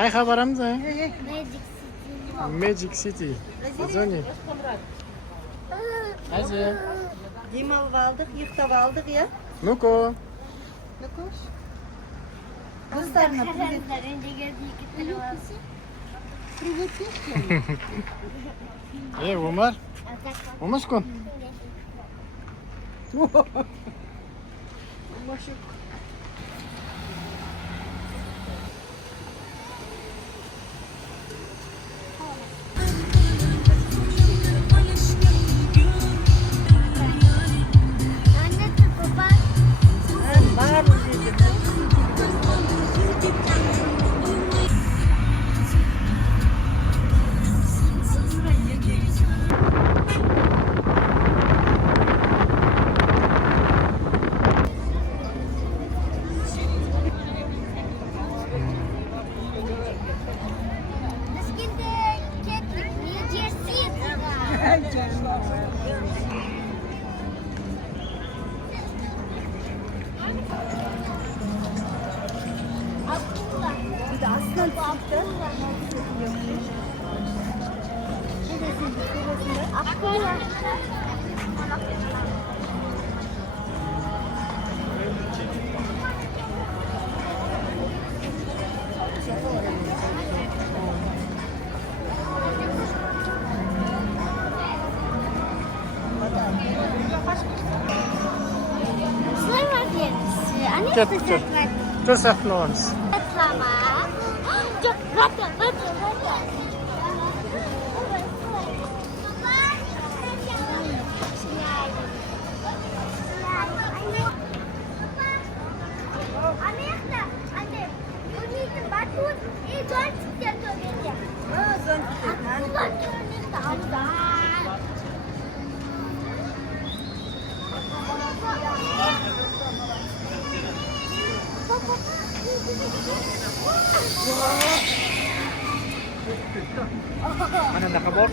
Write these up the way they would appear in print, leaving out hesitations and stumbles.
Қайқа барамыз, а? Magic City. Magic City. Зоне. Әзе. Демалып алдық, ұйықтап алдық, ya. Ну-ка. Ne koş? Kızlarına привет. Önce gördüğü gitleri var. Привет yok ki. Omar. Omashkun. Maşuk. Anne baba. Bağır dedim. Biz gittik New Jersey'ye. Abdullah. Bir de aslan çıktı. Abdullah. Slime var diyoruz. Anne Gel, sıcak gel. var. Көрсәтін оламыз. Tamam. Çok rahat. Ha, zon Mana nakabor?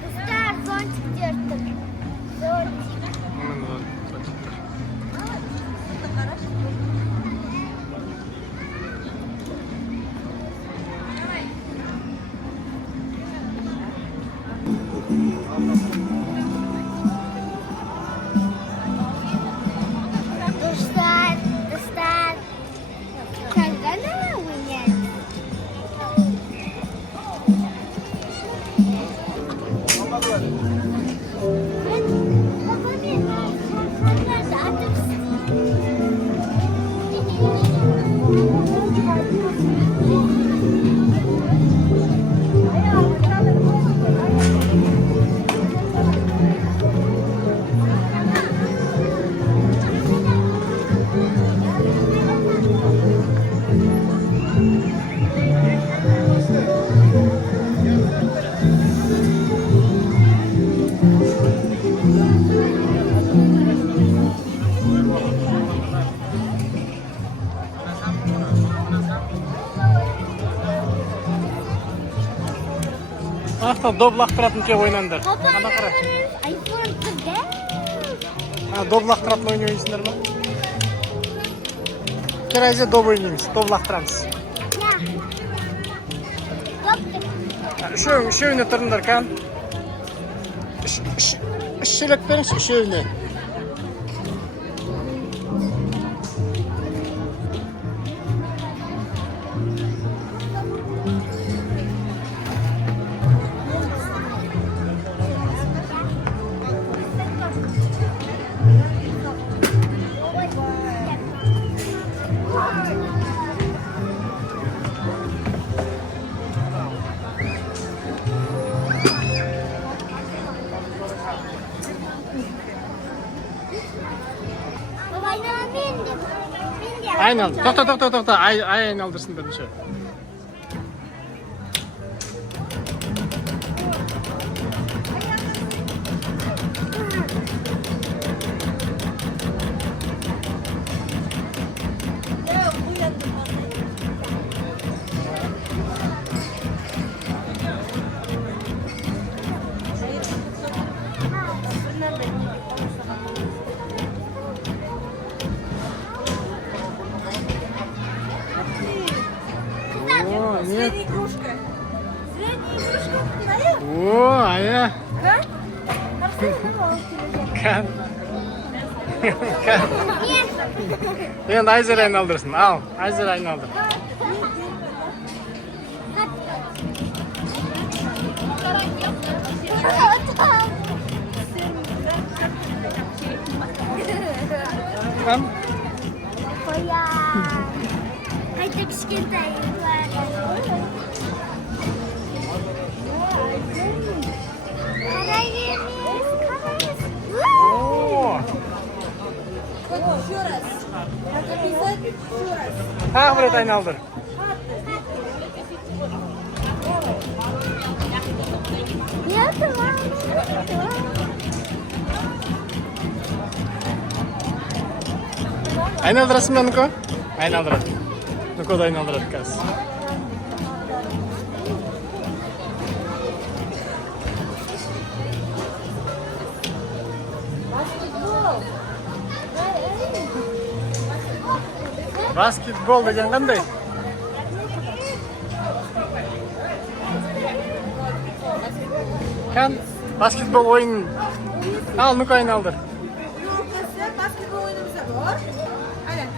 Kızlar zontik yırttık. Zontik. Dostlar. Kızlar ne oynuyor? Aqta doblaqtirатын ке ойнаңдар. Ана қара. iPhone Доблақтыратын ойын ойнайсыңдар ма? Керайзе доб ойнаймыз, доблақтырамыз. Үшеуіне тұрыңдар, кән. Үшшілік беріңіз, үшеуіне. Aynen. To'xta. Ay aylandirsin birінші. Kan. Kan. Endi Ayzer aylandirsin. Al, Ayzer aylandir. Kan? Qo'yar. Qayta kichkintoy. Qarangiz, qarangiz. Oo. Еще раз. Как описать? Еще раз. Tag bir rет aylandir. Yo'q, Aylandirasizmi Nuko? Aylandiradi. Nuko da aylandiradi kaz. Basketbol degan qanday? Kan basketbol o'yin. Al Nuko aylandir. Yo'qsa basketbol o'yinimiz bor. Aylan.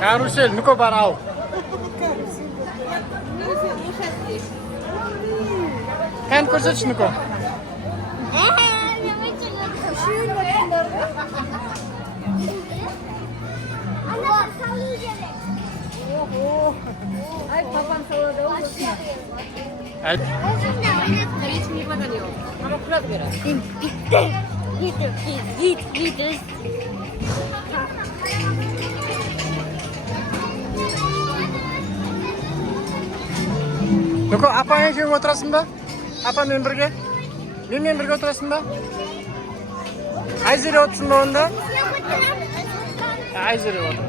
Karusel, Nuko bar al. Kan ko'rsatish Nuko. nima uchun? Ana saliyga. Ay, papam savdoda Ay, Hiç mi yok? Ama kurak biraz. Git. Nuko apangga kelib o'tirasizmi? Apa men birga? Men birga o'tirasizmi? Ayzer o'tirsinmi unda? Ayzer o'tir.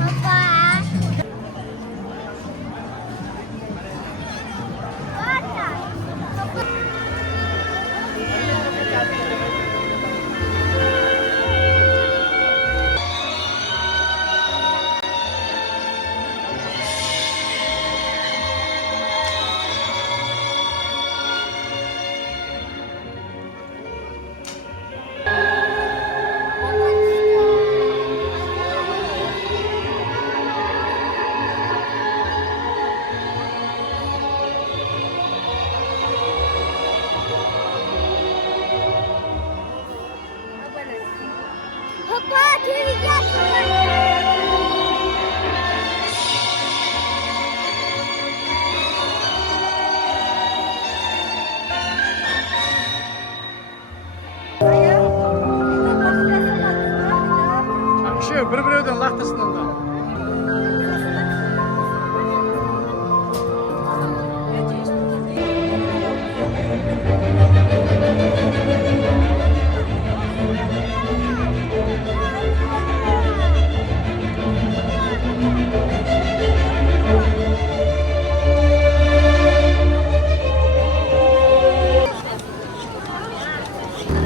Papa. Papa, TV gel. Shu bir-biridan laqtasin unda.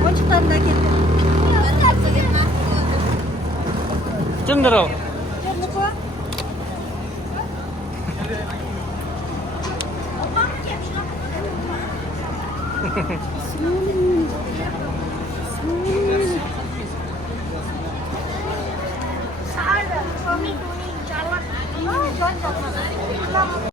Ochiqdan da ketdi. Kimdir o? Sağda. Kami kuning jalan. Oh, jangan.